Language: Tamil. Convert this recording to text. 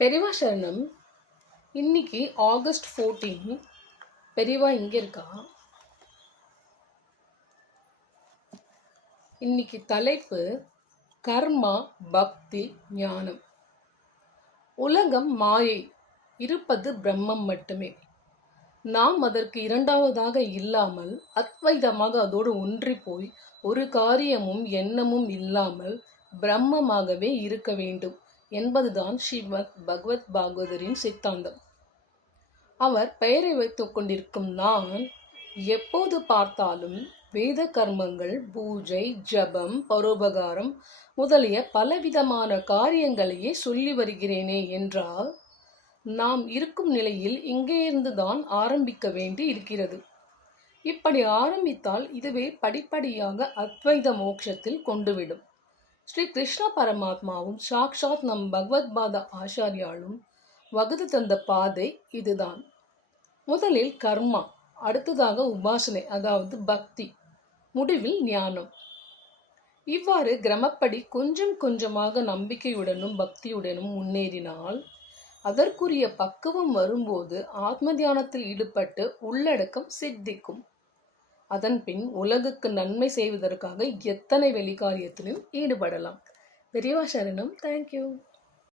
பெரியவா சரணம். இன்னைக்கு ஆகஸ்ட் 14. பெரியவா இங்கே இருக்கா? இன்னைக்கு தலைப்பு கர்மா, பக்தி, ஞானம். உலகம் மாயை, இருப்பது பிரம்மம் மட்டுமே. நாம் அதற்கு இரண்டாவதாக இல்லாமல் அத்வைதமாக அதோடு ஒன்றி போய் ஒரு காரியமும் எண்ணமும் இல்லாமல் பிரம்மமாகவே இருக்க வேண்டும் என்பதுதான் ஸ்ரீமத் பகவத் பாகவதரின் சித்தாந்தம். அவர் பெயரை வைத்துக் கொண்டிருக்கும் நான் எப்போது பார்த்தாலும் வேத கர்மங்கள், பூஜை, ஜபம், பரோபகாரம் முதலிய பலவிதமான காரியங்களையே சொல்லி வருகிறேனே என்றால், நாம் இருக்கும் நிலையில் இங்கேயிருந்துதான் ஆரம்பிக்க வேண்டி இருக்கிறது. இப்படி ஆரம்பித்தால் இதுவே படிப்படியாக அத்வைத மோட்சத்தில் கொண்டுவிடும். ஸ்ரீ கிருஷ்ண பரமாத்மாவும் சாக்ஷாத் நம் பகவத்பாத ஆச்சாரியாலும் வகுத்து தந்த பாதை இதுதான். முதலில் கர்மா, அடுத்ததாக உபாசனை, அதாவது பக்தி, முடிவில் ஞானம். இவ்வாறு கிரமப்படி கொஞ்சம் கொஞ்சமாக நம்பிக்கையுடனும் பக்தியுடனும் முன்னேறினால் அதற்குரிய பக்குவம் வரும்போது ஆத்ம தியானத்தில் ஈடுபட்டு உள்ளடக்கம் சித்திக்கும். அதன் பின் உலகுக்கு நன்மை செய்வதற்காக எத்தனை வெளிக்காரியத்திலும் ஈடுபடலாம். பெரியவா சரணம். தேங்க்யூ.